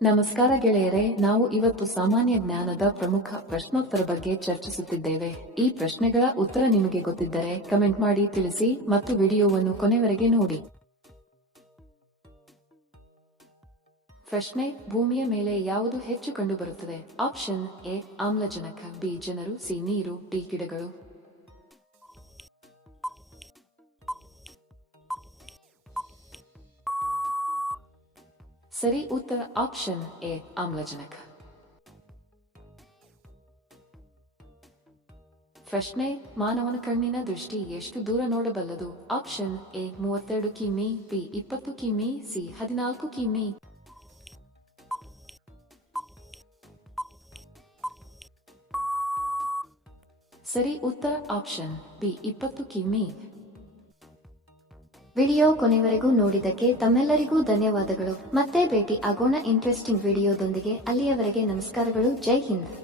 ನಮಸ್ಕಾರ ಗೆಳೆಯರೆ, ನಾವು ಇವತ್ತು ಸಾಮಾನ್ಯ ಜ್ಞಾನದ ಪ್ರಮುಖ ಪ್ರಶ್ನೋತ್ತರ ಬಗ್ಗೆ ಚರ್ಚಿಸುತ್ತಿದ್ದೇವೆ. ಈ ಪ್ರಶ್ನೆಗಳ ಉತ್ತರ ನಿಮಗೆ ಗೊತ್ತಿದ್ದರೆ ಕಮೆಂಟ್ ಮಾಡಿ ತಿಳಿಸಿ ಮತ್ತು ವಿಡಿಯೋವನ್ನು ಕೊನೆವರೆಗೆ ನೋಡಿ. ಪ್ರಶ್ನೆ: ಭೂಮಿಯ ಮೇಲೆ ಯಾವುದು ಹೆಚ್ಚು ಕಂಡುಬರುತ್ತದೆ? ಆಪ್ಷನ್ ಎ ಆಮ್ಲಜನಕ, ಬಿ ಜನರು, ಸಿ ನೀರು, ಡಿ ಗಿಡಗಳು. ಸರಿ ಉತ್ತರ ಆಪ್ಷನ್ ಎ ಆಮ್ಲಜನಕ. ಪ್ರಶ್ನೆ: ಮಾನವನ ಕಣ್ಣಿನ ದೃಷ್ಟಿ ಎಷ್ಟು ದೂರ ನೋಡಬಲ್ಲದು? ಆಪ್ಷನ್ ಎ 32 ಕಿಮಿ, ಬಿ 20 ಕಿಮಿ, ಸಿ 14 ಕಿಮಿ. ಸರಿ ಉತ್ತರ ಆಪ್ಷನ್ ಬಿ 20 ಕಿಮಿ. ವಿಡಿಯೋ ಕೊನೆವರೆಗೂ ನೋಡಿದ್ದಕ್ಕೆ ತಮ್ಮೆಲ್ಲರಿಗೂ ಧನ್ಯವಾದಗಳು. ಮತ್ತೆ ಭೇಟಿ ಆಗೋಣ ಇಂಟ್ರೆಸ್ಟಿಂಗ್ ವಿಡಿಯೋದೊಂದಿಗೆ. ಅಲ್ಲಿಯವರೆಗೆ ನಮಸ್ಕಾರಗಳು. ಜೈ ಹಿಂದ್.